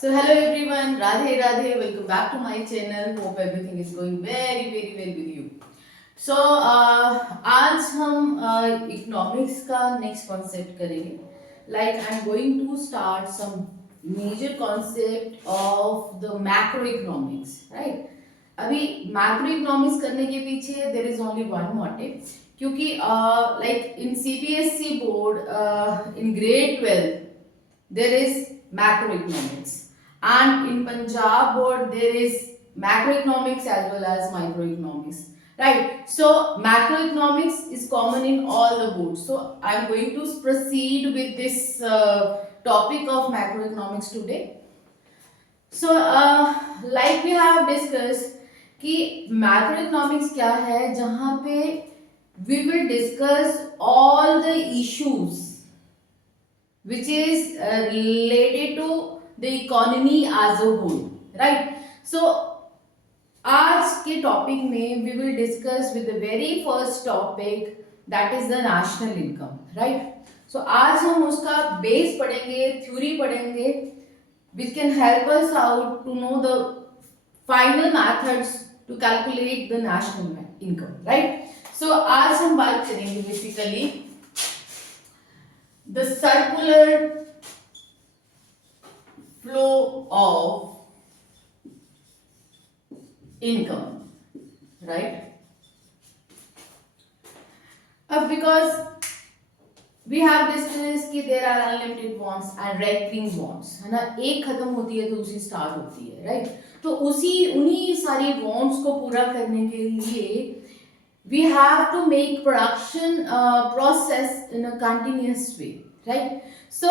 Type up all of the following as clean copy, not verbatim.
So hello everyone, Radhe Radhe, welcome back to my channel. Hope everything is going very very well with you. So आज हम economics का next concept करेंगे. Like I'm going to start some major concept of the macroeconomics, right? अभी macro economics करने के पीछे there is only one motive, क्योंकि like in CBSE board in grade 12 there is macroeconomics, and in Punjab board there is macroeconomics as well as microeconomics, right? So macroeconomics is common in all the boards, so I am going to proceed with this topic of macroeconomics today. So like we have discussed कि macroeconomics क्या है, जहाँ पे we will discuss all the issues which is related to the economy as a whole, right? So आज के topic में we will discuss with the very first topic, that is the national income, right? So आज हम उसका base पढ़ेंगे, theory पढ़ेंगे, which can help us out to know the final methods to calculate the national income, right? So आज हम बात करेंगे basically the circular flow of income, right? Because we have discussed कि there are unlimited wants and recurring wants, है ना? एक खत्म होती है तो दूसरी स्टार्ट होती है, राइट? तो उन्हीं सारी wants को पूरा करने के लिए we have to make production process in a continuous way, right? So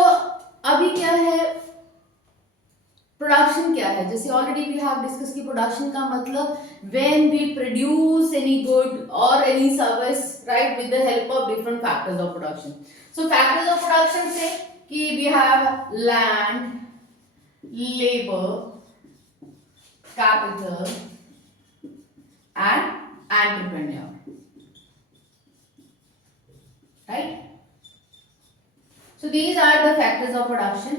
अभी क्या है, प्रोडक्शन क्या है? जैसे ऑलरेडी वी हैव डिस्कस कि प्रोडक्शन का मतलब when we produce any good और any service, right, with the help of different factors of production. So factors of production से कि we have land, labour, capital and entrepreneur, right? So these are the factors of production.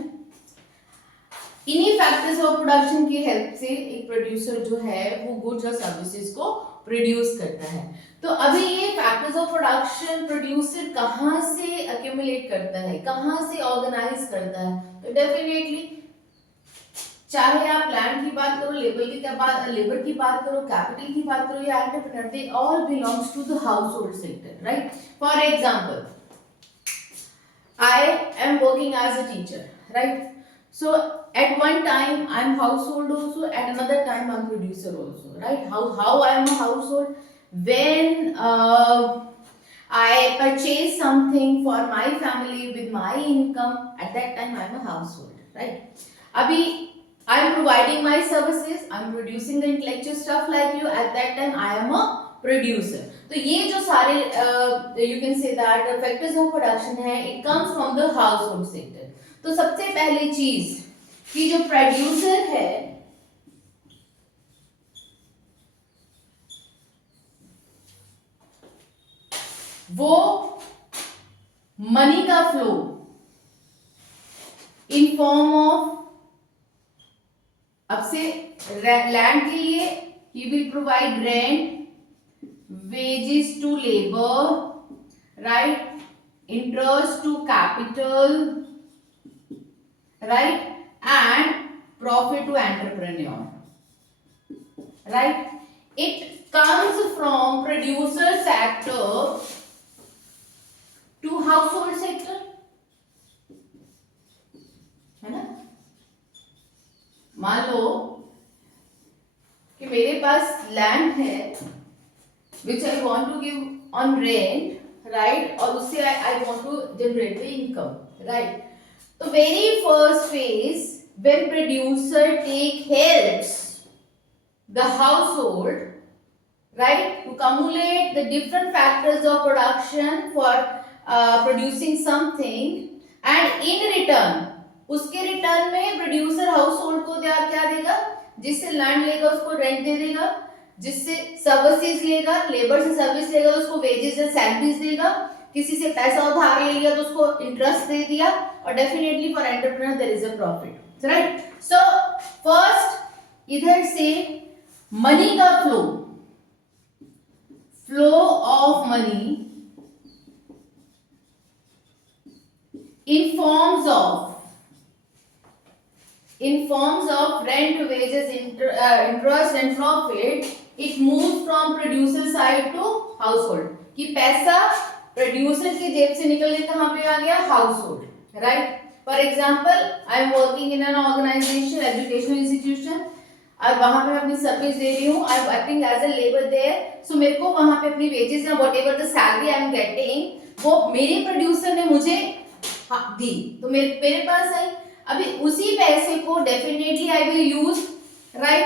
इन्हीं factors of production की help से एक producer जो है वो goods और सर्विसेज को प्रोड्यूस करता है. तो अभी ये फैक्टर्स ऑफ प्रोडक्शन प्रोड्यूसर कहाँ से अक्यूमुलेट करता है, कहाँ से ऑर्गेनाइज करता है? तो डेफिनेटली चाहे आप लैंड की बात करो, लेबर की बात करो, कैपिटल की बात करो या entrepreneur, they all belongs to the household sector, right? For example, I am working as a teacher, right? So at one time I'm household also, at another time I'm producer also, right? How I am a household? When I purchase something for my family with my income, at that time I'm a household, right? Abhi I'm providing my services, I'm producing the intellectual stuff like you, at that time I am a producer. तो ये जो सारे you can say that factors of production है, it comes from the household sector. तो सबसे पहली चीज कि जो प्रोड्यूसर है वो मनी का फ्लो इन फॉर्म ऑफ, अब से लैंड के लिए he will provide rent, wages to labour, right, interest to capital, right, and profit to entrepreneur, right? It comes from producer sector to household sector, है ना? मान लो कि मेरे पास लैंड है which I want to give on rent, right? और उससे I want to generate the income, right? The very first phase, when producer helps the household, right, to accumulate the different factors of production for producing something, and in return, उसके return में producer household को क्या देगा? जिससे land लेगा उसको rent दे देगा, जिससे सर्विसेज लेगा, लेबर से सर्विस लेगा उसको वेजेस एंड सैलरीज देगा, किसी से पैसा उधार ले लिया तो उसको इंटरेस्ट दे दिया, और definitely for entrepreneur there is a profit, right? So first इधर से मनी का flow of money in forms of rent, wages, interest and profit, it moves from producer side to household. कि पैसा प्रोड्यूसर के जेब से निकल के कहाँ पे आ गया, household, right. For example, I am working in an organisation, educational institution, और वहां पे मैं अपनी सर्विस दे रही हूँ, I am working as a labour there. So मेरे को वहां पे अपनी वेजेस या whatever the salary I am getting, वो मेरे प्रोड्यूसर ने मुझे दी, तो मेरे पास आई. अभी उसी पैसे को definitely I will use, right.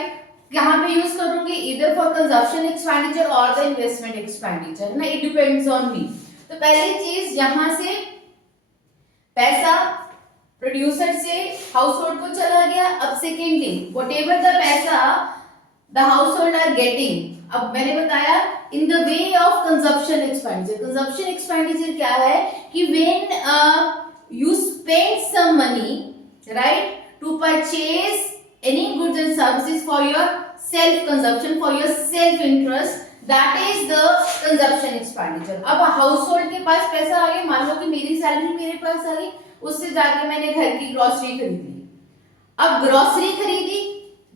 कहाँ पे यूज करूंगी, इधर फॉर कंजप्शन एक्सपेंडिचर और द इन्वेस्टमेंट एक्सपेंडिचर, है ना, इट डिपेंड्स ऑन मी. तो पहली चीज यहां से पैसा प्रोड्यूसर से हाउस होल्ड को चला गया. अब सेकेंडली वॉट एवर द पैसा the household are getting, अब मैंने बताया in the way of consumption expenditure. Consumption expenditure क्या है कि when you spend some money, right, to purchase any goods and services for your self consumption, for your self interest, that is the consumption expenditure. अब household के पास पैसा आ गया, मान लो कि मेरी सैलरी मेरे पास आ गई, उससे जाके मैंने घर की ग्रोसरी खरीदी. अब ग्रोसरी खरीदी,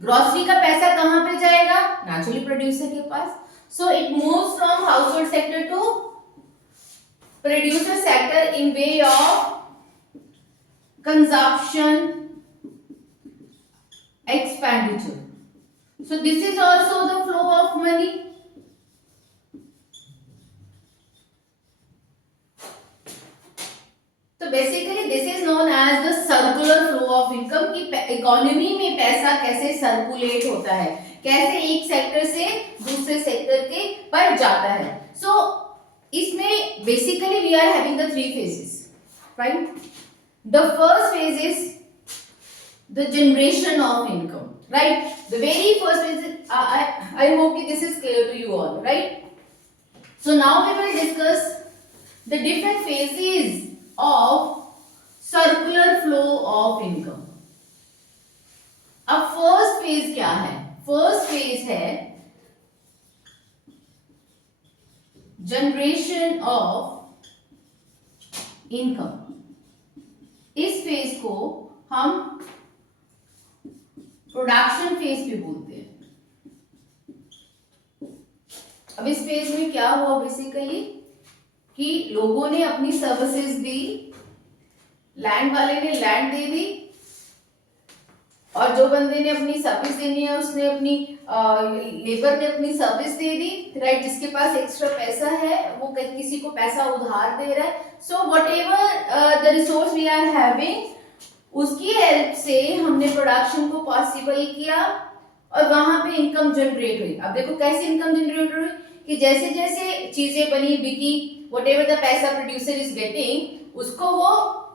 ग्रोसरी का पैसा कहाँ पे जाएगा, नेचुरली प्रोड्यूसर के पास. So it moves from household sector to producer sector in way of consumption expenditure. So this is also the flow of money. So basically this is known as the circular flow of income, कि economy में पैसा कैसे circulate होता है, कैसे एक sector से दूसरे सेक्टर के पर जाता है. So इसमें basically we are having the three phases, right? The first phase is the generation of income, right? The very first phase is, I hope this is clear to you all, right? So now we will discuss the different phases of circular flow of income. अब first phase क्या है? First phase है generation of income. इस phase को हम production phase भी बोलते हैं. अब इस फेज में क्या हुआ बेसिकली कि लोगों ने अपनी सर्विसेज दी, लैंड वाले ने लैंड दे दी, और जो बंदे ने अपनी सर्विस देनी है उसने अपनी लेबर ने अपनी सर्विस दे दी, राइट. जिसके पास एक्स्ट्रा पैसा है वो किसी को पैसा उधार दे रहा है. So whatever the resource we are having, उसकी हेल्प से हमने प्रोडक्शन को पॉसिबल किया और वहां पे इनकम जनरेट हुई. अब देखो कैसे इनकम जनरेट हुई कि जैसे जैसे चीजें बनी बिकी, व्हाटएवर द पैसा प्रोड्यूसर इज गेटिंग, उसको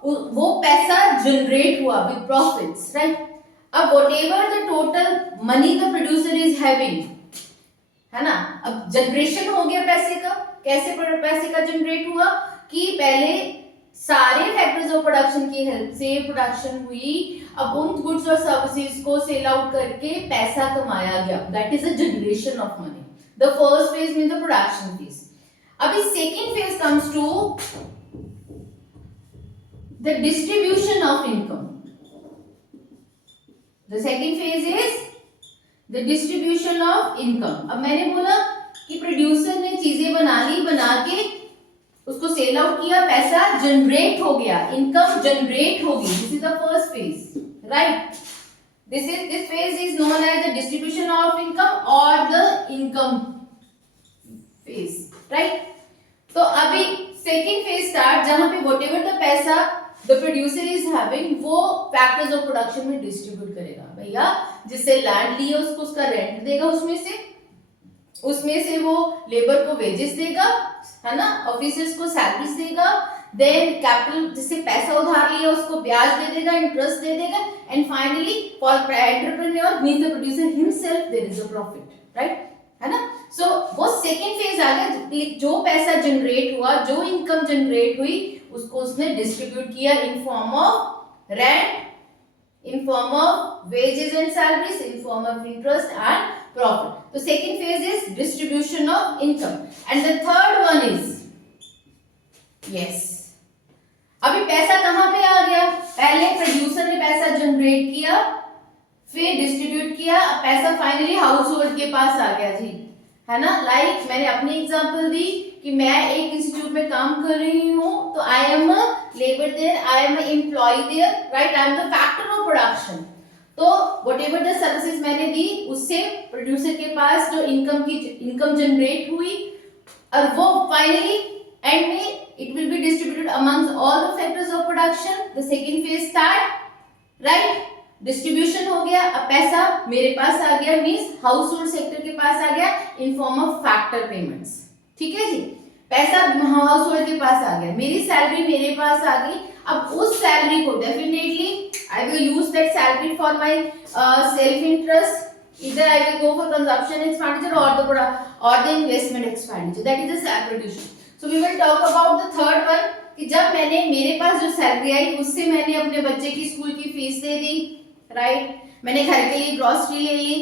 वो पैसा जनरेट हुआ विद प्रॉफिट्स, राइट. अब whatever the total money the producer is having, है ना, अब जनरेशन हो गया पैसे का. कैसे पैसे का जनरेट हुआ कि पहले सारे फैक्टर्स ऑफ प्रोडक्शन की हेल्प से प्रोडक्शन हुई, अब उन गुड्स और सर्विसेज को सेल आउट करके पैसा कमाया गया. That is a generation of money. The first phase mean the production phase. अभी second phase comes to the distribution of income. The second phase is the distribution of income. अब मैंने बोला कि producer ने चीजें बना ली, बना के उसको सेल आउट किया, पैसा जनरेट हो गया, इनकम जनरेट होगी. This is the first phase, right. This phase is known as the distribution of income और द इनकम फेज, राइट. तो अभी सेकेंड फेज स्टार्ट, जहां पे व्हाटएवर द पैसा the producer is having, वो factors of production में distribute करेगा. भैया जिससे लैंड लिया उसको उसका रेंट देगा, उसमें से वो लेबर को वेजेस देगा, है ना, ऑफिसर्स को सैलरीज देगा, देन कैपिटल जिससे पैसा उधार लिया उसको ब्याज दे देगा, इंटरेस्ट दे देगा, and finally for entrepreneur means the producer himself there is a profit, right, है ना. सो वो सेकेंड फेज आ गया. जो पैसा जनरेट हुआ, जो इनकम जनरेट हुई, उसको उसने डिस्ट्रीब्यूट किया इन form of rent, in form of wages and salaries, in form of interest and profit. The second phase is distribution of income, and the third one is, yes, अभी पैसा कहाँ पे आ गया? पहले प्रोड्यूसर ने पैसा जनरेट किया, फिर डिस्ट्रीब्यूट किया, पैसा फाइनली हाउस होल्ड के पास आ गया जी, है ना। लाइक मैंने अपनी एग्जांपल दी कि मैं एक इंस्टीट्यूट में काम कर रही हूँ, तो I am a labour there, I am a employ there, right, I am the factor of production. तो व्हाटएवर द सर्विसेज मैंने दी, उससे प्रोड्यूसर के पास जो इनकम जनरेट हुई, और वो फाइनली एंड में it will be distributed amongst all the factors of production. The second phase start, right? Distribution हो गया, अब पैसा मेरे पास आ गया, मींस हाउस होल्ड सेक्टर के पास आ गया इन फॉर्म ऑफ फैक्टर पेमेंट्स, ठीक है जी। पैसा हाउस होल्ड के पास आ गया, मेरी सैलरी मेरे पास आ गई। अब उस सैलरी को definitely I will use that salary for my self interest, either I will go for consumption expenditure or the investment expenditure, that is the salary distribution. So we will talk about the third one कि जब मैंने मेरे पास जो salary आई उससे मैंने अपने बच्चे की स्कूल की फीस दे दी, राइट, मैंने घर के लिए ग्रोसरी ले ली,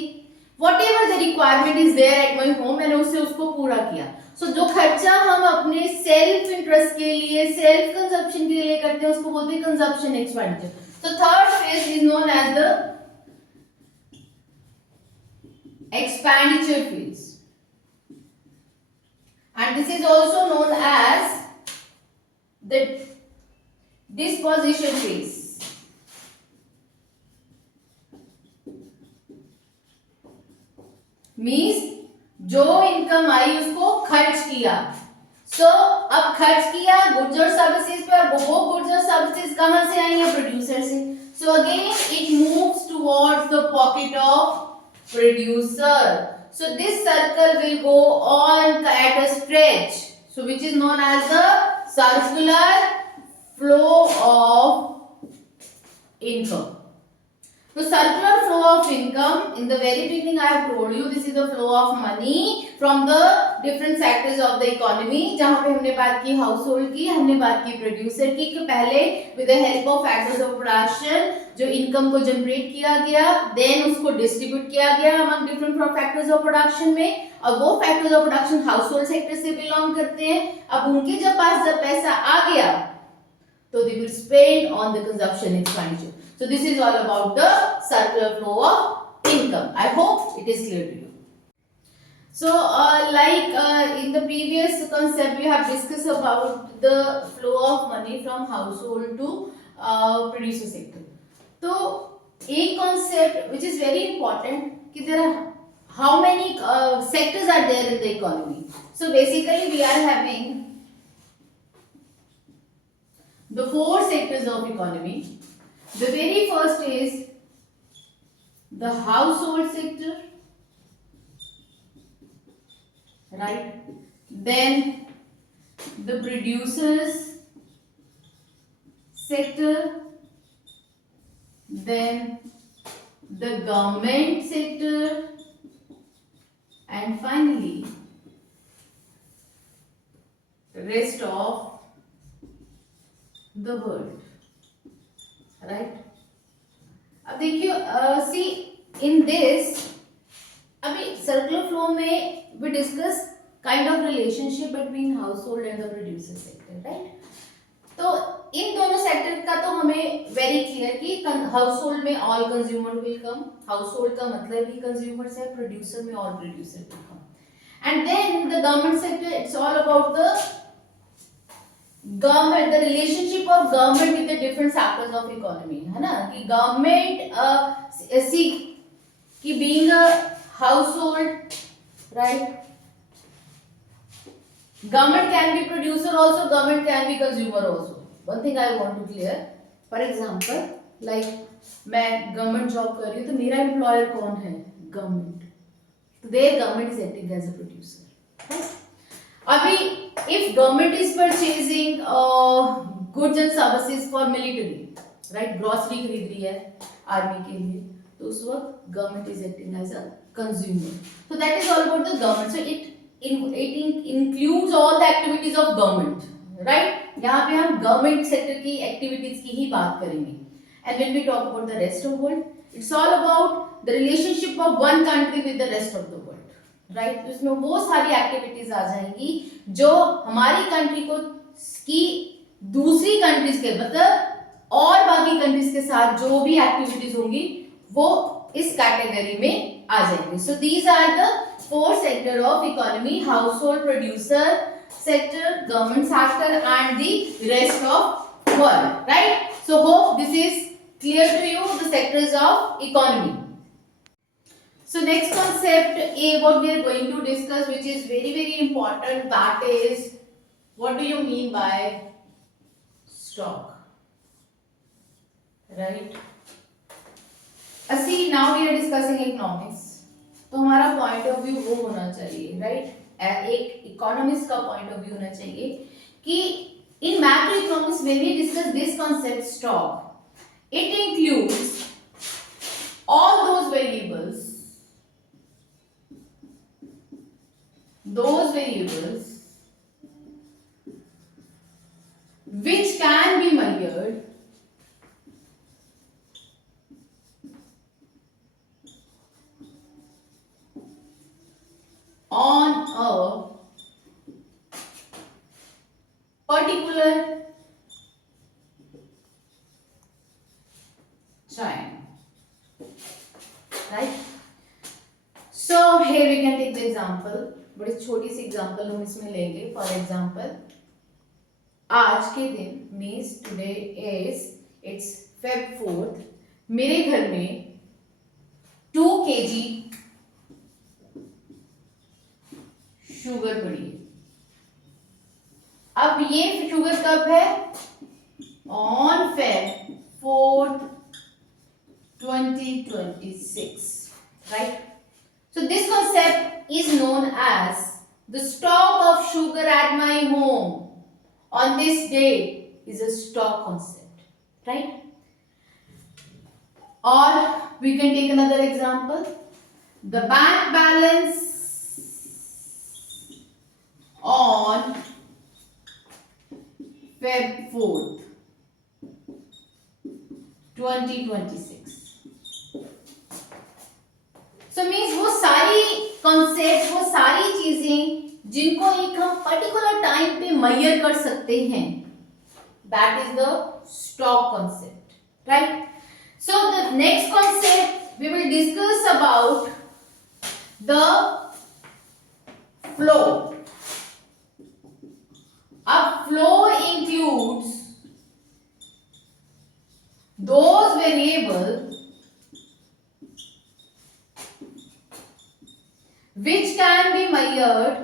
whatever the requirement is there at my home, मैंने उससे उसको पूरा किया। सो जो खर्चा हम अपने सेल्फ इंटरेस्ट के लिए, सेल्फ कंजप्शन के लिए करते हैं, उसको बोलते हैं consumption expenditure. So third phase is known as the expenditure phase, and this is also known as the disposition phase. Means जो इनकम आई उसको खर्च किया। अब खर्च किया गुड्स और सर्विसेज पे, और वो गुड्स और सर्विसेज कहां से आएंगे? प्रोड्यूसर से। So again it moves towards the pocket of producer. So this circle will go on at a stretch, so which is known as the circular flow of income. So circular flow of income, in the very beginning I have told you this is the flow of money from the different sectors of the economy, जहाँ पे हमने बात की house hold की, हमने बात की producer की, कि पहले with the help of factors of production जो इनकम को जनरेट किया गया, देन उसको डिस्ट्रीब्यूट किया गया among different factors of production में, और वो factors of production house hold sector से बिलोंग करते हैं। अब उनके जब पैसा आ गया तो they will spend on the consumption expenditure. So this is all about the circular flow of income. I hope it is clear to you. So in the previous concept we have discussed about the flow of money from household to producer sector. So एक concept which is very important कि there are how many sectors are there in the economy. So basically we are having the four sectors of economy. The very first is the household sector, right? Then the producers sector, then the government sector, and finally the rest of the world, right? अब देखिए see in this, अभी circular flow में we discuss kind of relationship between household and the producer sector, right. तो इन दोनों sector का तो हमें वेरी क्लियर कि हाउस होल्ड में all consumer will come, household का मतलब ही कंज्यूमर्स है, प्रोड्यूसर में all producer will come, and then the government sector, it's all about the government, the relationship of government with the different sectors of economy, है ना, कि government सी कि being a house hold, right, government can be producer also, government can be consumer also. One thing I want to clear, for example like मैं government job कर रही हूँ तो मेरा एम्प्लॉयर कौन है? गवर्नमेंट, तो there government is acting as a producer. अभी if government is purchasing goods and services for military, right, grocery खरीद रही है आर्मी के लिए, तो उस वक्त government is acting as a consumer. So that is all about the government. So it includes all the activities of government, right? यहाँ पे हम गवर्नमेंट सेक्टर की एक्टिविटीज की ही बात करेंगे। And when we talk about the rest of world, it's all about the relationship of one country with the rest of the world, right? तो इसमें वो सारी एक्टिविटीज आ जाएंगी जो हमारी कंट्री को की दूसरी कंट्रीज के मतलब और बाकी कंट्रीज के साथ जो भी एक्टिविटीज होंगी वो इस कैटेगरी में आ जाएंगे. So these are the four sector of economy: household, producer sector, government sector, and the rest of world, right? So hope this is clear to you, the sectors of economy. So next concept what we are going to discuss, which is very important, that is, what do you mean by stock, right? See, now we are discussing economics, तो हमारा point of view वो होना चाहिए, right? एक economist का point of view होना चाहिए कि in macroeconomics when we discuss this concept stock, it includes all those variables which can be measured on a particular time, right? So here we can take the example, बड़ी छोटी सी example हम इसमें लेंगे. For example, आज के दिन means today is it's Feb 4th, मेरे घर में 2 kg शुगर पड़ी है. अब ये शुगर कब है? On Feb 4th 2026, right? So this concept is known as the stock of sugar at my home on this day is a stock concept, right? Or we can take another example, the bank balance on Feb 4th 2026. So means वो सारी concept, वो सारी चीजें जिनको एक हम particular time पे major कर सकते हैं, that is the stock concept, right? So the next concept we will discuss about the flow. A flow includes those variables which can be measured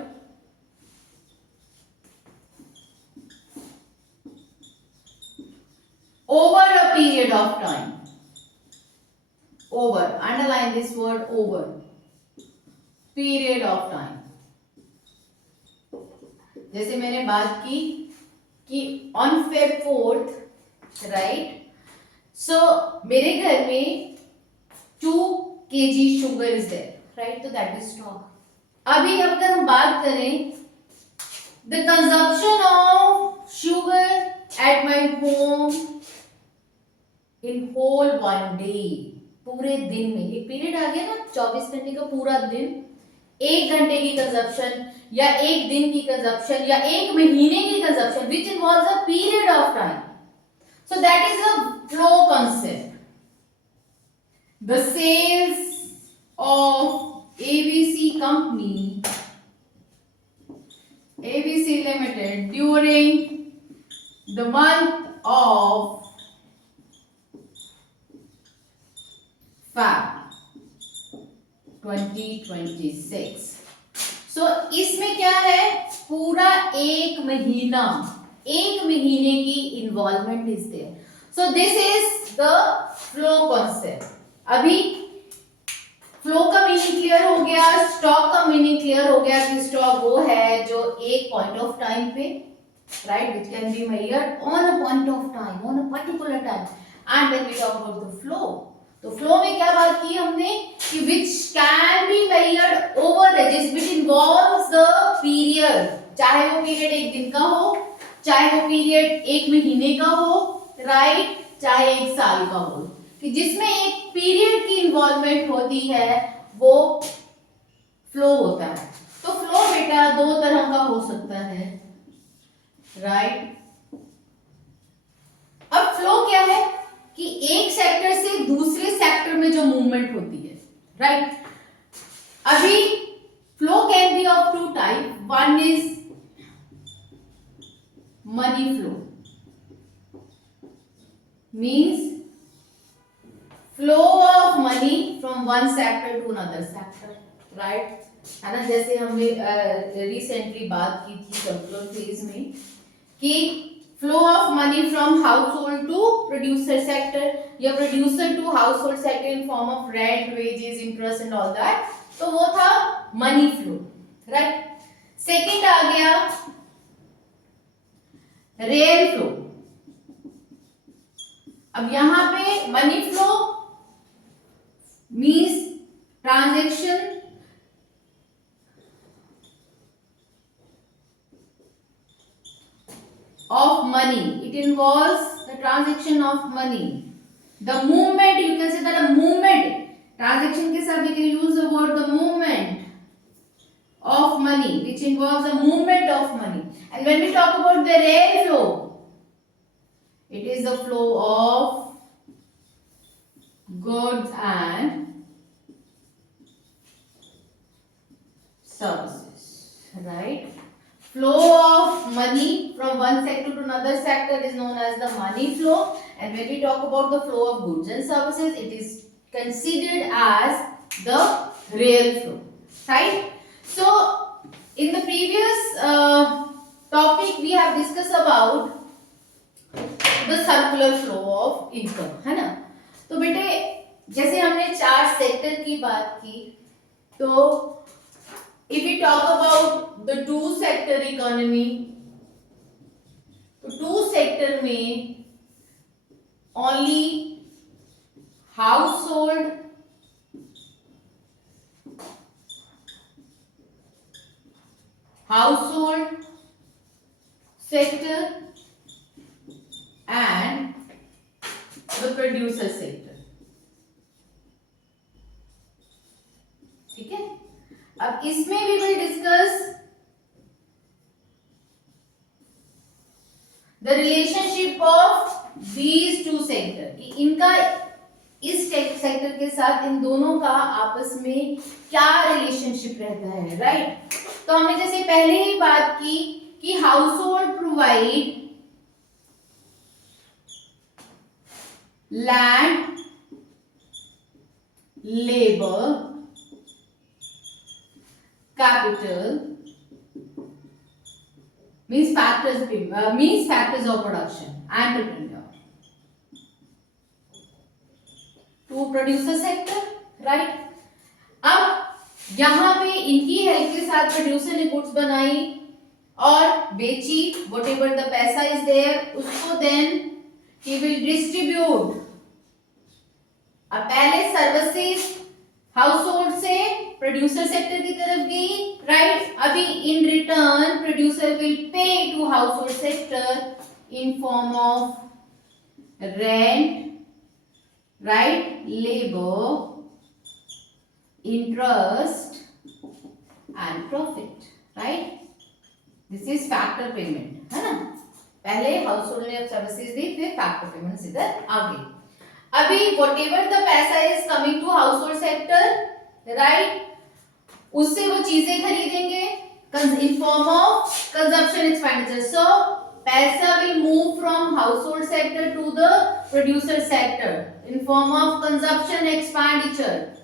over a period of time. Over, underline this word over, period of time. जैसे मैंने बात की कि on Feb 4th, right? सो मेरे घर में 2 kg sugar is there, right? तो that is stock. अभी अगर हम बात करें the consumption of sugar at my home in whole one day, पूरे दिन में, एक पीरियड आ गया ना, 24 घंटे का पूरा दिन, 1 घंटे की कंजप्शन या 1 दिन की कंजप्शन या 1 महीने की consumption which involves a period of time. So that is a flow concept. The sales of ABC company, ABC Limited, during the month of Feb 2026. So इसमें क्या है, पूरा एक महीना, एक महीने की involvement is there. So this is the flow concept. अभी फ्लो का मीनिंग क्लियर हो गया, स्टॉक का मीनिंग क्लियर हो गया कि स्टॉक वो है जो एक पॉइंट ऑफ टाइम पे, right, which can be measured on a point of time, on a particular time. And when we talk about the flow, तो फ्लो में क्या बात की हमने कि which can be measured over ages, which involves the period, चाहे वो period एक दिन का हो, चाहे वो पीरियड एक महीने का हो, राइट, चाहे 1 साल का हो, कि जिसमें एक पीरियड की इन्वॉल्वमेंट होती है वो फ्लो होता है। तो फ्लो बेटा 2 तरह का हो सकता है, राइट। अब फ्लो क्या है कि एक सेक्टर से दूसरे सेक्टर में जो मूवमेंट होती है, राइट। अभी flow can be of 2 type, one is money flow, means flow of money from one sector to another sector, right, है ना। जैसे हमने रिसेंटली बात की थी सर्कुलर फेज में कि flow of money from household to producer sector या producer to household sector in form of rent, wages, interest and all that, तो वो था मनी फ्लो, राइट। सेकेंड आ गया रियल फ्लो। अब यहां पे money flow means transaction of money, it involves the transaction of money, the movement, you can say that a movement, transaction के साथ we can use the word the movement of money, which involves the movement of money. And when we talk about the real flow, it is the flow of goods and services, right. Flow of money from one sector to another sector is known as the money flow, and when we talk about the flow of goods and services, it is considered as the real flow, right. So in the previous topic we have discussed about the circular flow of income, है ना। तो बेटे जैसे हमने 4 sector की बात की, तो if we talk about the 2 sector economy, तो 2 sector में only household sector and the producer sector, ठीक है। अब इसमें we will discuss the relationship of these 2 sector, कि इनका इस सेक्टर के साथ इन दोनों का आपस में क्या रिलेशनशिप रहता है, राइट। तो हमने जैसे पहले ही बात की कि house hold provide land, labour, capital, means factors of production and tenure to producer sector, right। अब यहां पे इनकी हेल्प के साथ प्रोड्यूसर ने गुड्स बनाई और बेची, whatever the पैसा is there, उसको then he will distribute। अब पहले सर्विसेज हाउस होल्ड से प्रोड्यूसर सेक्टर की तरफ गई, राइट। अभी in return producer will pay to household sector in form of rent, right, labour, interest and profit, right. This is factor payment, है ना। पहले हाउस होल्ड ने services दी, फिर फैक्टर पेमेंट इधर आगे। अभी whatever the पैसा is coming to household sector, right, उससे वो चीजें खरीदेंगे in form of consumption expenditure. So पैसा will move from household sector to the producer sector in form of consumption expenditure.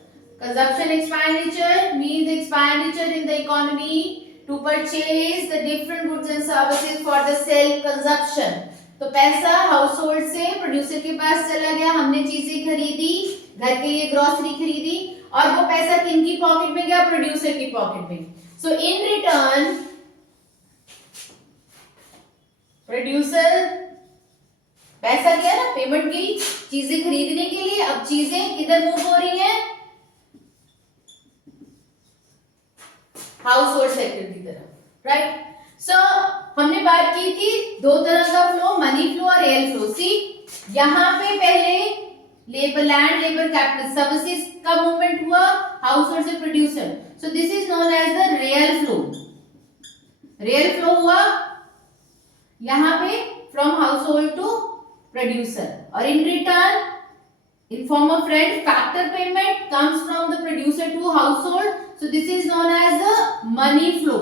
Consumption expenditure means expenditure in the economy to purchase the different goods and services for the self consumption. तो पैसा house hold से producer के पास चला गया, हमने चीजें खरीदी, घर के लिए ग्रोसरी खरीदी, और वो पैसा किनकी पॉकेट में गया, प्रोड्यूसर की पॉकेट में। सो इन रिटर्न प्रोड्यूसर पैसा गया ना, पेमेंट गई चीजें खरीदने के लिए। अब चीजें किधर मूव हो रही हैं, हाउस होल्ड सेक्टर की तरफ, राइट। सो हमने बात की थी दो तरह का फ्लो, मनी फ्लो और रियल फ्लो। सी यहाँ पे पहले labour, land, labour, capital, services का मूवमेंट हुआ हाउस होल्ड से producer, so this is known as the real flow. Real flow हुआ यहाँ पे from household to producer, और in return in form of rent factor payment comes from the producer to household, so this is known as the money flow,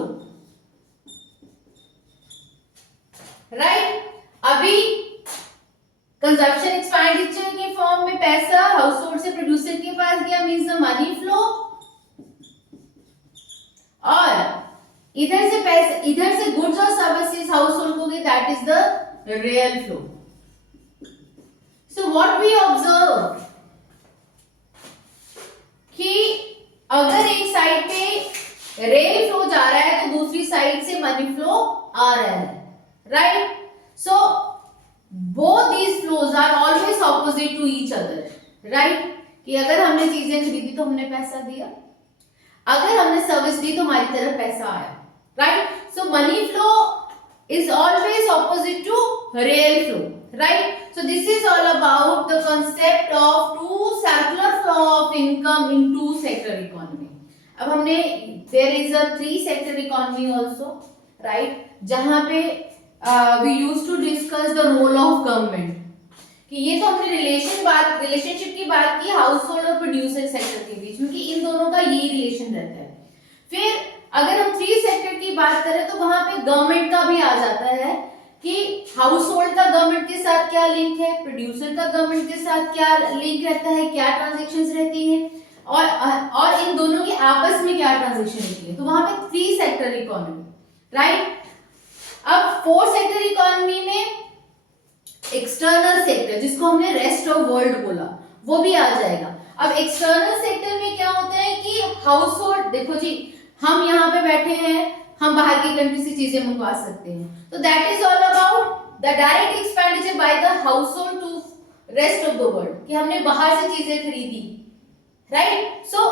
right? अभी consumption expenditure के form में पैसा house hold से producer के पास गया, means the money flow, और इधर से पैसा, इधर से गुड्स और सर्विसेज हाउस होल्ड को गए, that is the real flow. So what we observe कि अगर एक साइड पे रियल फ्लो जा रहा है तो दूसरी साइड से मनी फ्लो आ रहा है, right? So both these flows are always opposite to each other, right? कि अगर हमने चीजें खरीदी तो हमने पैसा दिया, अगर हमने सर्विस दी तो हमारी तरफ पैसा आया, right? So money flow is always opposite to real flow, right? So this is all about the concept of two circular flow of income in two sector economy. अब हमने there is a three sector economy also, right? जहाँ पे we used to discuss the role of government, कि ये तो हमने relationship की बात की हाउस होल्ड और प्रोड्यूसर सेक्टर के बीच में, कि इन दोनों का यही रिलेशन रहता है। फिर अगर हम थ्री सेक्टर की बात करें तो वहां पे गवर्नमेंट का भी आ जाता है कि हाउस होल्ड का गवर्नमेंट के साथ क्या लिंक है, प्रोड्यूसर का गवर्नमेंट के साथ क्या लिंक रहता है, क्या ट्रांजेक्शंस रहती है, और इन दोनों की आपस में क्या ट्रांजेक्शन रहती है। तो वहां पे थ्री सेक्टर इकोनॉमी, राइट? अब फोर सेक्टर इकोनॉमी में एक्सटर्नल सेक्टर, जिसको हमने रेस्ट ऑफ वर्ल्ड बोला, वो भी आ जाएगा। अब एक्सटर्नल सेक्टर में क्या होता है कि हाउस होल्ड, देखो जी हम यहाँ पे बैठे हैं, हम बाहर की कंट्री से चीजें मंगवा सकते हैं, तो that is all about the direct expenditure by the household to rest of the world, कि हमने बाहर से चीजें खरीदी, राइट? सो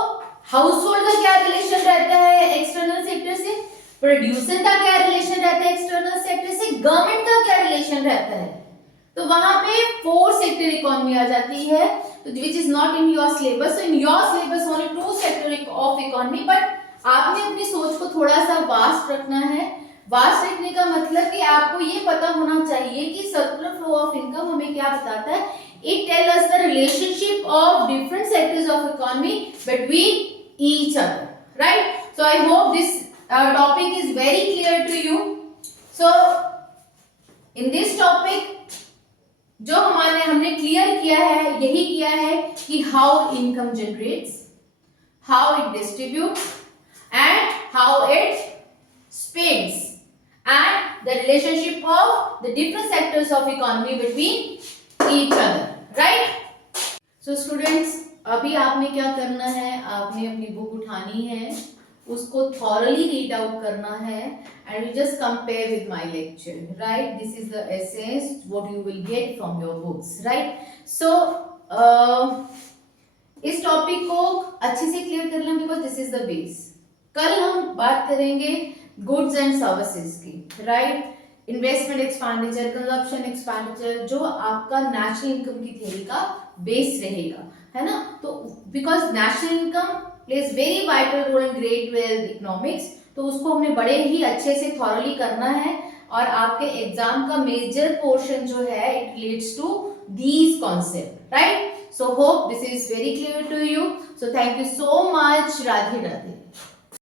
हाउस होल्ड का क्या रिलेशन रहता है एक्सटर्नल सेक्टर से, प्रोड्यूसर का क्या रिलेशन रहता है एक्सटर्नल सेक्टर से, गवर्नमेंट का क्या रिलेशन रहता है, तो वहां पे फोर सेक्टर इकोनॉमी आ जाती है, तो which is not in your syllabus. So in your syllabus only two sector of economy, but आपने अपनी सोच को थोड़ा सा वास्ट रखना है। वास्ट रखने का मतलब कि आपको ये पता होना चाहिए कि सर्कुलर फ्लो ऑफ इनकम हमें क्या बताता है। It tell us the relationship of different sectors of economy between each other, right? So I hope this topic is very clear to you. So in this topic जो हमने clear किया है, यही किया है कि how income generates, how it distributes and how it spends, and the relationship of the different sectors of economy between each other, right? So students, अभी आपने क्या करना है, आपने अपनी बुक उठानी है, उसको thoroughly read out करना है, and you just compare with my lecture, right? This is the essence what you will get from your books, right? So इस टॉपिक को अच्छे से क्लियर कर लें, because this is the base. कल हम बात करेंगे गुड्स एंड सर्विसेज की, right? Investment expenditure, consumption expenditure, जो आपका नेशनल इनकम की थ्योरी का बेस रहेगा, है ना? तो because national income plays very vital role in great wealth economics, तो उसको हमने बड़े ही अच्छे से थॉरली करना है, और आपके एग्जाम का मेजर पोर्शन जो है it relates to these concept, right? So hope this is very clear to you. So thank you so much. Radhe Radhe.